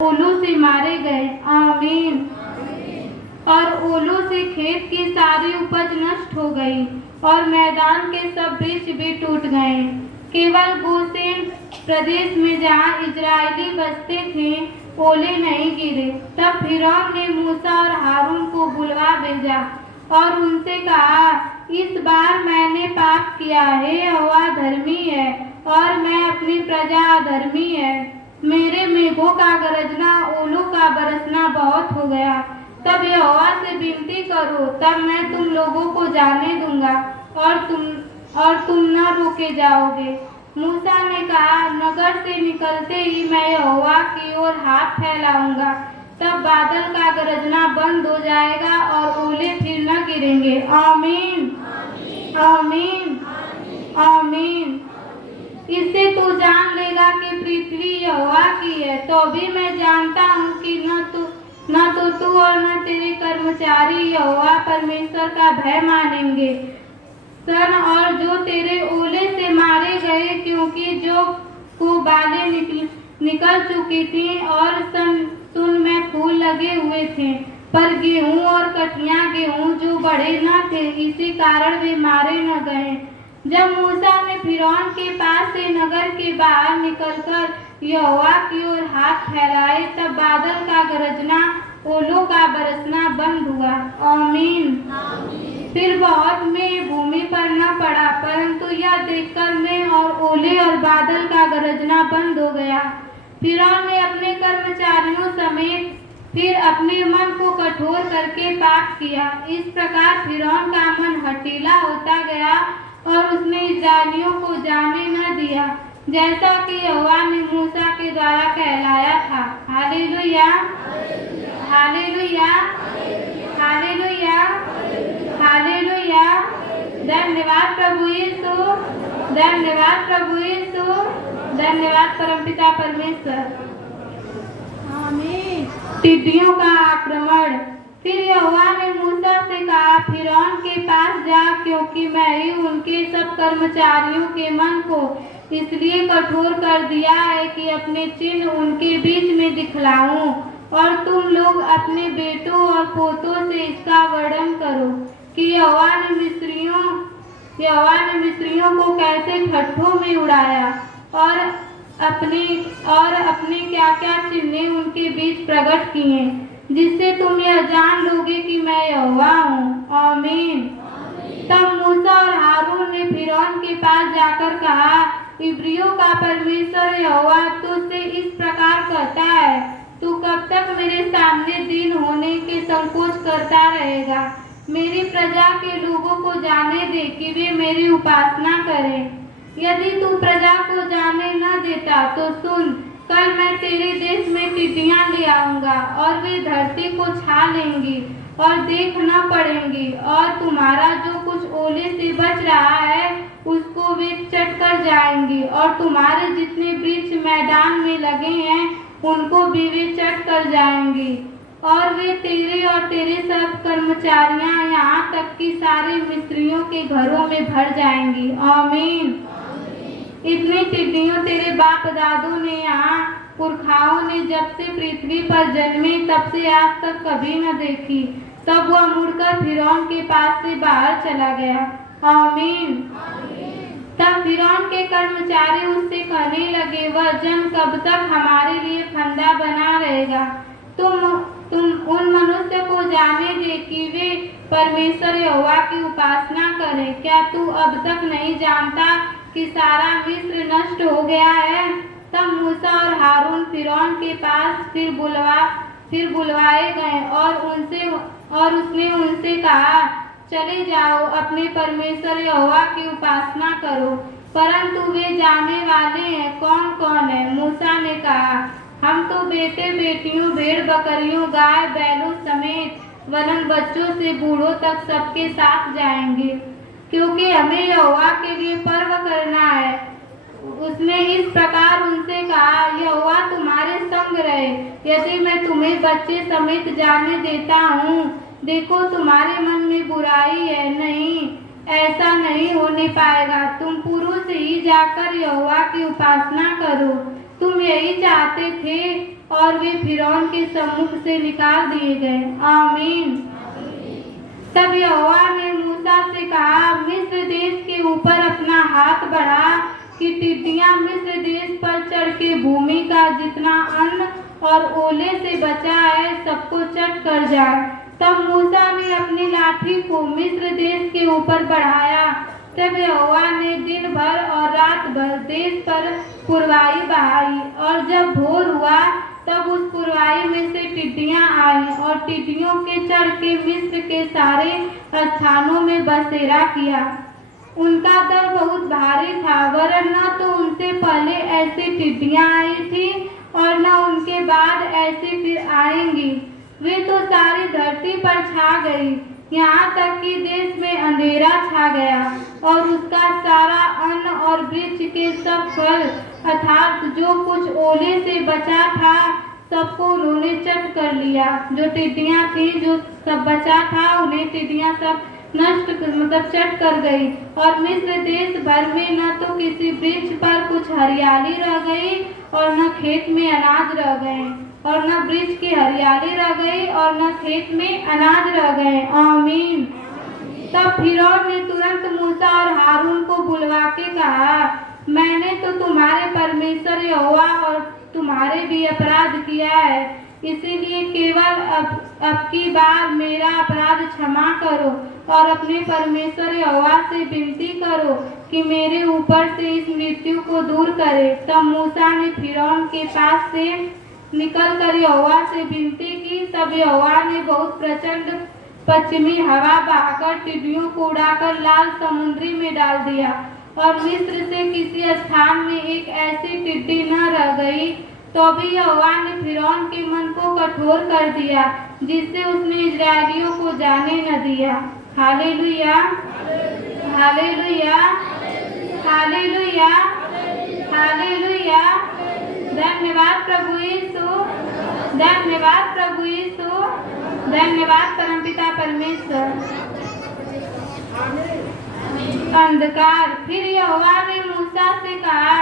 ओलों से मारे गए। आमीन। और ओलों से खेत की सारी उपज नष्ट हो गई और मैदान के सब वृक्ष भी टूट गए। केवल गोशेन प्रदेश में जहाँ इजरायली बसते थे ओले नहीं गिरे। तब फिरौन ने मूसा और हारून को बुलवा भेजा और उनसे कहा, इस बार मैंने पाप किया है, यहोवा धर्मी है और मैं अपनी प्रजा अधर्मी है। मेरे मेघों का गरजना, ओलों का बरसना बहुत हो गया। तब यहोवा से विनती करो, तब मैं तुम लोगों को जाने दूंगा और तुम न रोके जाओगे। मूसा ने कहा, नगर से निकलते ही मैं यहोवा की ओर हाथ फैलाऊंगा, तब बादल का गरजना बंद हो जाएगा और ओले फिर न गिरेंगे। आमीन आमीन आमीन। इससे तू जान लेगा कि पृथ्वी यहोवा की है। तो भी मैं जानता हूँ कि न तो तू और न तेरे कर्मचारी यहोवा परमेश्वर का भय मानेंगे। सन और जो तेरे ओले से मारे गए, क्योंकि जो को बालें निकल चुकी थी और सुन में फूल लगे हुए थे, पर गेहूं और कटियां गेहूं जो बड़े न थे, इसी कारण वे मारे न गए। जब मूसा ने फिरौन के पास से नगर के बाहर निकलकर यहोवा की ओर हाथ फैलाए, तब बादल का गरजना, ओलों का बरसना बंद हुआ। आमीन। फिर बहुत में भूमि पर न पड़ा, परंतु यह देखकर में और ओले और बादल का गरजना बंद हो गया। फिरौन ने अपने कर्मचारियों समेत फिर अपने मन को कठोर करके पाप किया। इस प्रकार फिरौन का मन हठीला होता गया और उसने इस्राएलियों को जाने न दिया, जैसा कि यहोवा ने मूसा के द्वारा कहलाया था। Hallelujah hallelujah hallelujah hallelujah. धन्यवाद प्रभु यीशु, धन्यवाद प्रभु यीशु, धन्यवाद परमपिता परमेश्वर। आमीन। टिड्डियों का आक्रमण। फिर यहोवा ने मूसा से कहा, फिरौन के पास जा, क्योंकि मैं ही उनके सब कर्मचारियों के मन को इसलिए कठोर कर दिया है कि अपने चिन्ह उनके बीच में दिखलाऊं, और तुम लोग अपने बेटों और पोतों से इसका वर्णन करो कि यहोवा ने मिस्रियों को कैसे ठट्ठों में उड़ाया और अपने क्या क्या चिन्ह उनके बीच प्रकट किए, जिससे तुम यह जान लोगे कि मैं यहोवा हूँ। आमीन। तब मूसा और हारून ने फिरौन के पास जाकर कहा, इब्रियों का परमेश्वर यहोवा तुझसे इस प्रकार कहता है, तू कब तक मेरे सामने दीन होने के संकोच करता रहेगा? मेरी प्रजा के लोगों को जाने दे कि वे मेरी उपासना करें। यदि तू प्रजा को जाने न देता तो सुन, कल मैं तेरे देश में टिड्डियां ले आऊंगा और वे धरती को छा लेंगी और देख न पड़ेंगी, और तुम्हारा जो कुछ ओले से बच रहा है उसको वे चट कर जाएंगी, और तुम्हारे जितने वृक्ष मैदान में लगे हैं उनको भी वे चट कर जाएंगी, और वे तेरे और तेरे सब कर्मचारियां यहाँ तक कि सारे मिस्रियों के घरों में भर जाएंगी। आमीन। इतनी टिड्डियों तेरे बाप दादों ने, यहाँ पुरखाओं ने जब से पृथ्वी पर जन्मे तब से आज तक कभी न देखी। तब वह मुड़कर फिरौन के पास से बाहर चला गया। आमीन। तब फिरौन के कर्मचारी उससे कहने लगे, वह जन कब तक हमारे लिए फंदा बना रहेगा? तुम उन मनुष्य को जाने दे कि वे परमेश्वर यहोवा की उपासना करें। क्या तू अब तक नहीं जानता कि सारा मिस्र नष्ट हो गया है? तब मूसा और हारून फिरौन के पास फिर बुलवाए गए और उसने उनसे कहा, चले जाओ, अपने परमेश्वर यहोवा की उपासना करो। परंतु वे जाने वाले हैं कौन कौन है? मूसा ने कहा, हम तो बेटे बेटियों, भेड़ बकरियों, गाय बैलों समेत वरन बच्चों से बूढ़ों तक सबके साथ जाएंगे, क्योंकि हमें यहोवा के लिए पर्व करना है। उसने इस प्रकार उनसे कहा, यहोवा तुम्हारे संग रहे। यदि मैं तुम्हें बच्चे समेत जाने देता हूँ, देखो तुम्हारे मन में बुराई है, नहीं, ऐसा नहीं होने पाएगा। तुम पुरुष ही जाकर यहोवा की उपासना करो। तुम यही चाहते थे और वे फिरौन के सम्मुख से निकाल दिए गए। आमीन। तब यहोवा ने मूसा से कहा, मिस्र देश के ऊपर अपना हाथ बढ़ा कि टिड्डियां मिस्र देश पर चढ़ के भूमि का जितना अन्न और ओले से बचा है सबको चट कर जाए। तब मूसा ने अपनी लाठी को मिस्र देश के ऊपर बढ़ाया। तब यहोवा ने दिन भर और रात भर देश पर पुरवाई बहाई, और जब भोर हुआ तब उस पुरवाई में से टिड्डियां आई और टिड्डियों के चढ़ के मिस्र के सारे स्थानों में बसेरा किया। उनका दल बहुत भारी था, वरन न तो उनसे पहले ऐसी टिड्डियां आई थी और न उनके बाद ऐसी फिर आएंगी। वे तो सारी धरती पर छा गई, यहाँ तक कि देश में अंधेरा छा गया, और उसका सारा अन्न और वृक्ष के सब फल अर्थात जो कुछ ओले से बचा था सबको उन्होंने चट कर लिया। जो टिड्डियां थी, जो सब बचा था, उन्हें टिड्डियां सब नष्ट चट कर गई। और मिस्र देश भर में न तो किसी वृक्ष पर कुछ हरियाली रह गई और न खेत में अनाज रह गए, और न वृक्ष की हरियाली रह गई और न खेत में अनाज रह गए। आमीन। तब फिरौन ने तुरंत मूसा और हारून को बुलवा के कहा, मैंने तो तुम्हारे परमेश्वर यहोवा और तुम्हारे भी अपराध किया है, इसीलिए केवल अब की बार मेरा अपराध क्षमा करो और अपने परमेश्वर यहोवा से विनती करो कि मेरे ऊपर से इस मृत्यु को दूर करे। तब मूसा ने फिरौन के पास से निकल कर यहोवा से विनती की। तब यहोवा ने बहुत प्रचंड पश्चिमी हवा बहाकर टिड्डियों को उड़ाकर लाल समुद्री में डाल दिया, और मिस्र से किसी स्थान में एक ऐसी टिड्डी न रह गई। तो भी यहोवा ने फिरौन के मन को कठोर कर दिया, जिससे उसने इजरायलियों को जाने न दिया। Hallelujah, hallelujah, hallelujah, hallelujah. धन्यवाद प्रभु यीशु, धन्यवाद प्रभु यीशु, धन्यवाद परमपिता परमेश्वर। अंधकार। फिर यहोवा ने मूसा से कहा,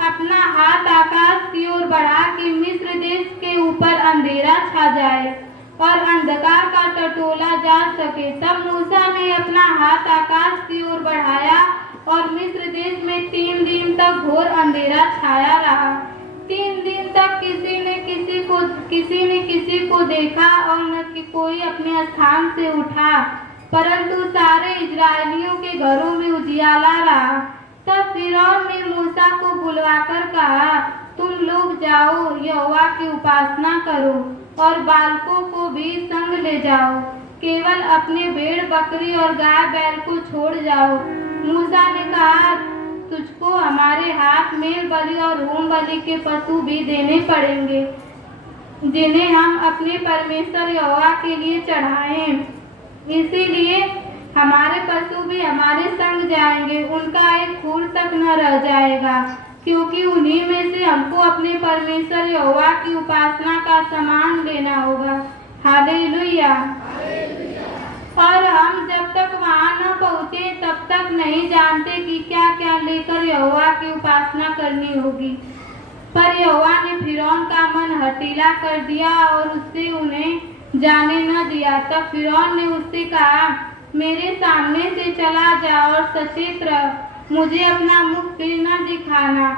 अपना हाथ आकाश की ओर बढ़ा कि मिस्र देश के ऊपर अंधेरा छा जाए और अंधकार का टटोला जा सके। तब मूसा ने अपना हाथ आकाश की ओर बढ़ाया और मिस्र देश में 3 दिन तक घोर अंधेरा छाया रहा। 3 दिन तक किसी ने किसी को देखा और न कि कोई अपने स्थान से उठा, परंतु सारे इजरायलियों के घरों में उजियाला रहा। तब फिरौन ने मूसा को बुलवाकर कहा, तुम लोग जाओ, यहोवा की उपासना करो और बालकों को भी संग ले जाओ, केवल अपने भेड़ बकरी और गाय बैल को छोड़ जाओ। मूसा ने कहा, तुझको हमारे हाथ मेल बलि और होम बलि के पशु भी देने पड़ेंगे, जिन्हें हम अपने परमेश्वर यहोवा के लिए चढ़ाएं। इसीलिए हमारे पशु भी हमारे संग जाएंगे, उनका एक खूर तक न रह जाएगा, क्योंकि उन्हीं में से हमको अपने परमेश्वर यहोवा की उपासना का सामान लेना होगा। हालेलुया। और हम जब तक वहाँ न पहुँचे तब तक नहीं जानते कि क्या क्या लेकर यहोवा की उपासना करनी होगी। पर यहोवा ने फिरौन का मन हठीला कर दिया और उससे उन्हें जाने न दिया। तब फिरौन ने उससे कहा, मेरे सामने से चला जा और सचेत रह, मुझे अपना मुख फिर न दिखाना,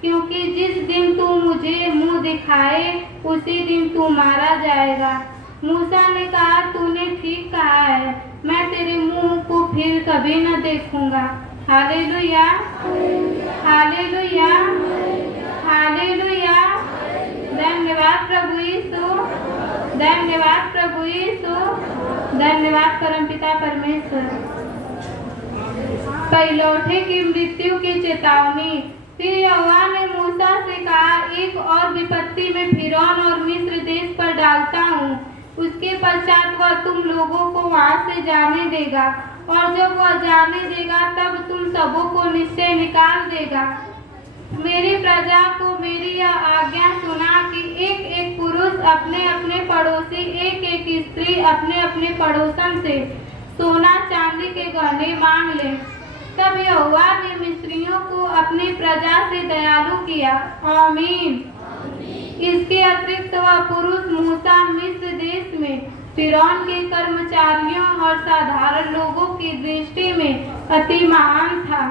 क्योंकि जिस दिन तू मुझे मुंह दिखाए उसी दिन तू मारा जाएगा। मूसा ने कहा, तूने ठीक कहा है, मैं तेरे मुंह को फिर कभी न देखूंगा। Hallelujah, hallelujah, hallelujah. धन्यवाद प्रभु यीशु, धन्यवाद प्रभु यीशु, धन्यवाद परमपिता परमेश्वर। पहिलौठे की मृत्यु की चेतावनी। फिर यहोवा ने मूसा से कहा, एक और विपत्ति में फिरौन और मिस्र देश पर डालता हूँ, उसके पश्चात वह तुम लोगों को वहाँ से जाने देगा, और जब वह जाने देगा तब तुम सबों को निश्चय निकाल देगा। मेरी प्रजा को मेरी यह आज्ञा सुना कि एक एक पुरुष अपने अपने पड़ोसी, एक एक स्त्री अपने अपने पड़ोसन से सोना चांदी के गहने मांग ले। तब यहोवा ने मिस्रियों को अपनी प्रजा से दयालु किया। आमीन। इसके अतिरिक्त वह पुरुष मूसा मिस्र देश में फिरौन के कर्मचारियों और साधारण लोगों की दृष्टि में अति महान था।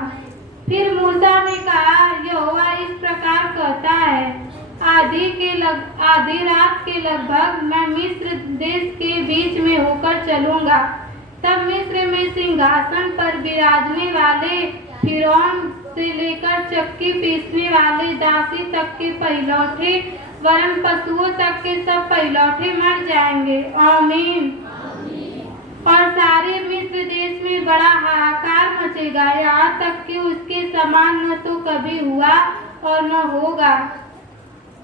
फिर मूसा ने कहा, यहोवा इस प्रकार कहता है, आधी रात के लगभग मैं मिस्र देश के बीच में होकर चलूंगा। तब मिस्र में सिंहासन पर विराजने वाले फिरौन से लेकर चक्की पीसने वाले दासी तक के पहिलौठे वरन पशुओं तक के सब पहिलौठे मर जाएंगे। आमीन। और सारे मिस्र देश में बड़ा हाहाकार मचेगा, यहाँ तक कि उसके समान न तो कभी हुआ और न होगा।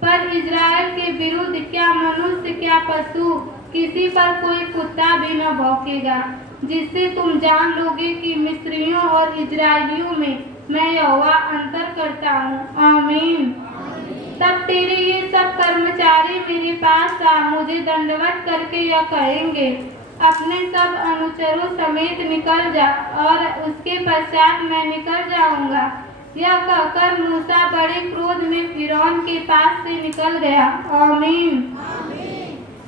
पर इजराइल के विरुद्ध क्या मनुष्य क्या पशु, किसी पर कोई कुत्ता भी न भौंकेगा, जिससे तुम जान लोगे कि मिस्रियों और इजरायलियों में मैं यहोवा अंतर करता हूँ। आमीन। तब तेरे ये सब कर्मचारी मेरे पास आ मुझे दंडवत करके यह कहेंगे, अपने सब अनुचरों समेत निकल जा, और उसके पश्चात मैं निकल जाऊंगा। यह कहकर मूसा बड़े क्रोध में फिरौन के पास से निकल गया। आमीन।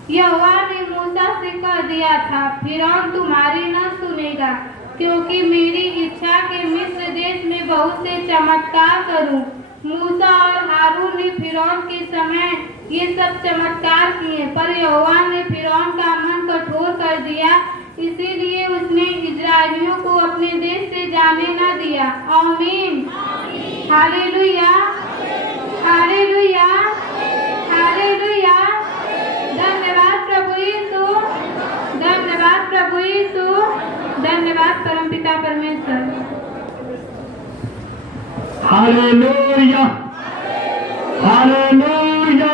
यहोवा ने मूसा से कह दिया था, फिरौन तुम्हारी न सुनेगा, क्योंकि मेरी इच्छा के मिस्र देश में बहुत से चमत्कार करूं। मूसा और हारून ने फिरौन के समय ये सब चमत्कार किए, पर यहोवा ने फिरौन का मन कठोर कर दिया, इसीलिए उसने इजरायलियों को अपने देश से जाने न दिया। आमीन। Hallelujah, hallelujah, hallelujah. धन्यवाद प्रभु यीशु, धन्यवाद प्रभु यीशु, धन्यवाद परमपिता परमेश्वर। Hallelujah, hallelujah,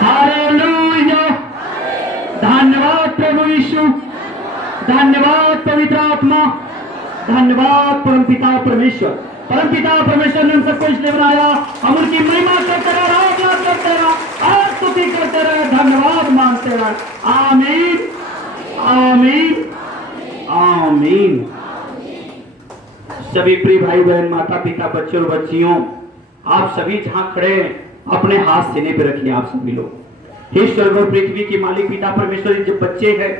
hallelujah. धन्यवाद प्रभु यीशु, धन्यवाद पवित्र आत्मा, धन्यवाद परमपिता परमेश्वर। परमपिता परमेश्वर ने हम सबको इसलिए बनाया, हम उनकी महिमा करते रहे, आराधना करते रहे, स्तुति करते रहे, धन्यवाद मानते रहे। आमीन, आमीन, आमीन। सभी प्रिय भाई बहन, माता पिता, बच्चे और बच्चियों, आप सभी जहां खड़े हैं अपने हाथ सीने पे रखिए। आप सभी लोग, हे स्वर्ग और पृथ्वी के मालिक पिता परमेश्वर, जो बच्चे हैं,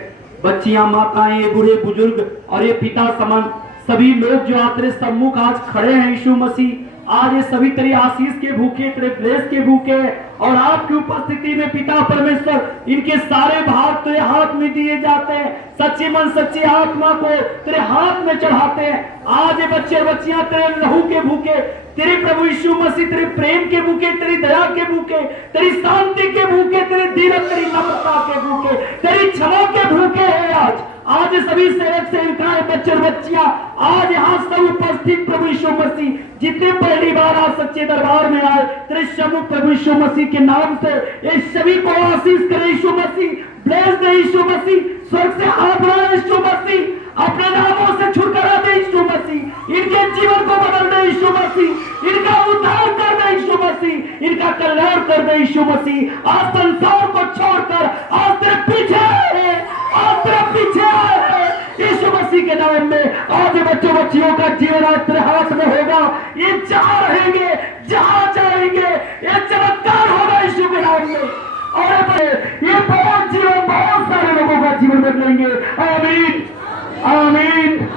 बच्चियां, माताएं, बूढ़े बुजुर्ग और ये पिता समान सभी लोग जो आप तेरे सम्मुख आज खड़े हैं यीशु मसीह, आज ये सभी तेरी आशीष के भूखे, तेरे प्रेस के भूखे, और आपकी उपस्थिति में पिता परमेश्वर इनके सारे भाग तेरे हाथ में दिए जाते हैं। सच्चे मन सच्ची आत्मा को तेरे हाथ में चढ़ाते हैं। आज ये बच्चे बच्चियां तेरे लहू के भूखे, तेरे प्रभु यीशु मसीह तेरे प्रेम के भूखे, तेरी दया के भूखे, तेरी शांति के भूखे, तेरी दीनता, तेरी नम्रता के भूखे, तेरी क्षमा के भूखे हैं। आज सभी सेवक सेविकाएं, बच्चे बच्चियां आज यहाँ सब उपस्थित प्रभु यीशु मसीह, जितने पहली बार आज सच्चे दरबार में आए, तेरे सम्मुख प्रभु यीशु मसीह के नाम से ये सभी को आशीष करे यीशु मसीह, ब्लेस दे यीशु मसीह, स्वर्ग से हाथ बढ़ाए यीशु मसीह, अपने नामों से छुटकारा दे यीशु मसीह, इनके जीवन को बदल दे यीशु मसीह, इनका उद्धार कर दे यीशु मसीह, इनका कल्याण कर दे यीशु मसीह। आज संसार को छोड़कर आज तेरे पीछे, आज तेरे पीछे यीशु मसीह के नाम में आज बच्चों बच्चियों का जीवन आज तेरे हाथ में होगा। ये जहां रहेंगे, जहां जाएंगे, ये चमत्कार होगा यीशु के नाम में, और ये बहुत जीवन, बहुत सारे लोगों का जीवन बदलेंगे। आमीन, आमीन,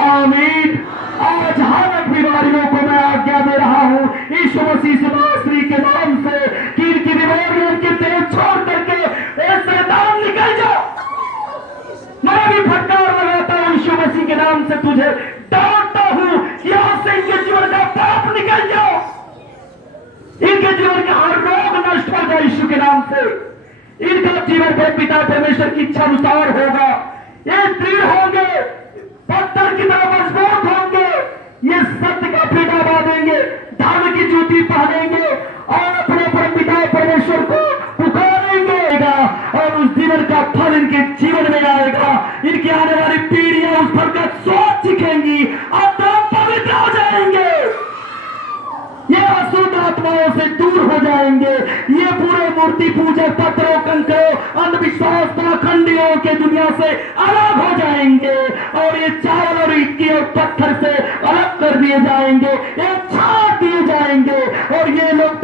आमीन। आज हर बीमारियों को मैं आज्ञा दे रहा हूँ यीशु मसीह सुनाश्री के नाम से कि इनकी बीमारियों के तेल छोड़ करके शैतान निकल जाओ। मैं भी फटकार लगाता हूँ यीशु मसीह के नाम से, तुझे डांटता हूँ, यहाँ से इनके जीवन का पाप निकल जाओ, इनके जीवन का हर रोग नष्ट हो जाए यीशु के नाम से। इनका जीवन पर पिता परमेश्वर की इच्छा अनुसार होगा। ये दृढ़ होंगे, पत्थर की तरह मजबूत होंगे, ये सत्य का पेटा बांधेंगे, धर्म की जूती पहनेंगे और अपने पिता परमेश्वर को पुकारेंगे, और उस जीवन का फल इनके जीवन में आएगा। इनकी आने वाली पीढ़ियां उस फल का स्वाद सीखेंगी, आत्मा पवित्र हो जाएंगे, ये अशुद्ध आत्माओं से दूर हो जाएंगे, ये पूरे मूर्ति पूजक, पत्थरों, कंकरों, अंधविश्वास, पाखंडियों के दुनिया से अलग हो जाएंगे, और ये चावल और ईंट और पत्थर से अलग कर दिए जाएंगे, ये छाट दिए जाएंगे, और ये लोग